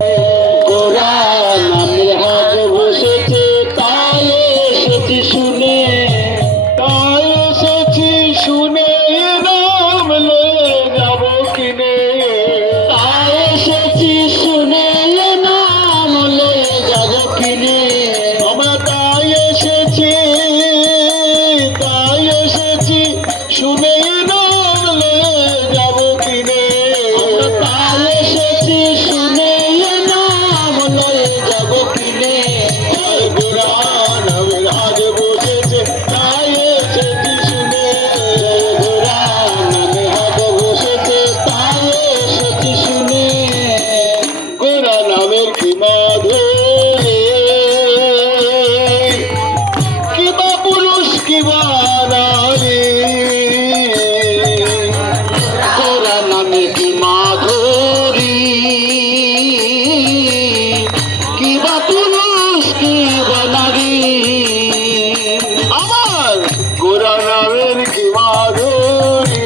গোরা নামের হাট বসেছে, তাই এসেছি শুনে, তাই এসেছি শুনে, নাম লয়ে যাব কিনে, তাই এসেছি শুনে, নাম লয়ে যাব কিনে, আমরা তাই এসেছি শুনে, নাম লয়ে যাব কিনে, আমরা তাই এসেছি শুনে, নাম লয়ে যাব কিনে। গোরা নামের হাট বসেছে, তাই এসেছি শুনে, গোরা নামের হাট বসেছে, তাই এসেছি শুনে, গোরা নামের কি মাধুরী, কিবা পুরুষ কিবা নারী, গোরা নামের কি মাধুরী, কিবা পুরুষ কিবা নারী, আমার গোরা নামের কি মাধুরী,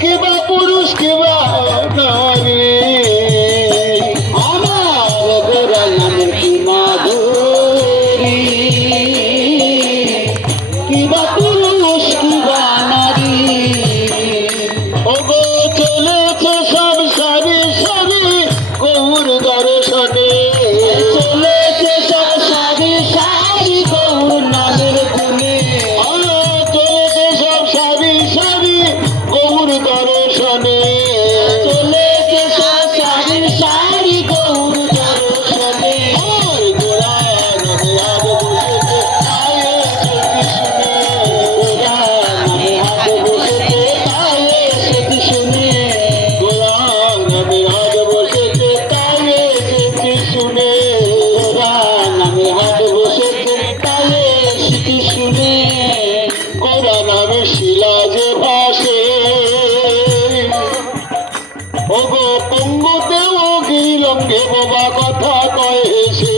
কিবা পুরুষ কিবা নারী, আমার গোরা নামের কি মাধুরী, কিবা পুরুষ কিবা নারী। ওগো চলেছে সব সারি সারি গৌর দর্শনে, চলেছে সব সারি সারি গৌর নামের গুণে, চলেছে সব সারি সারি গৌর দর্শনে, চলেছে সব সারি সারি গৌর দর্শনে। গোরা নামে হাট বসেছে, তাই এসেছি শুনে, গোরা নামে হাট বসেছে, তাই এসেছি শুনে, গোরা নামে হাট বসেছে, তাই এসেছি শুনে, গোরা নামে হাট বসেছে, তাই এসেছি শুনে, গোরা নামে শিলা যে ভাসে, ওগো পঙ্গুতেও গিলঙ্গে বাবা কথা কয়ে সে,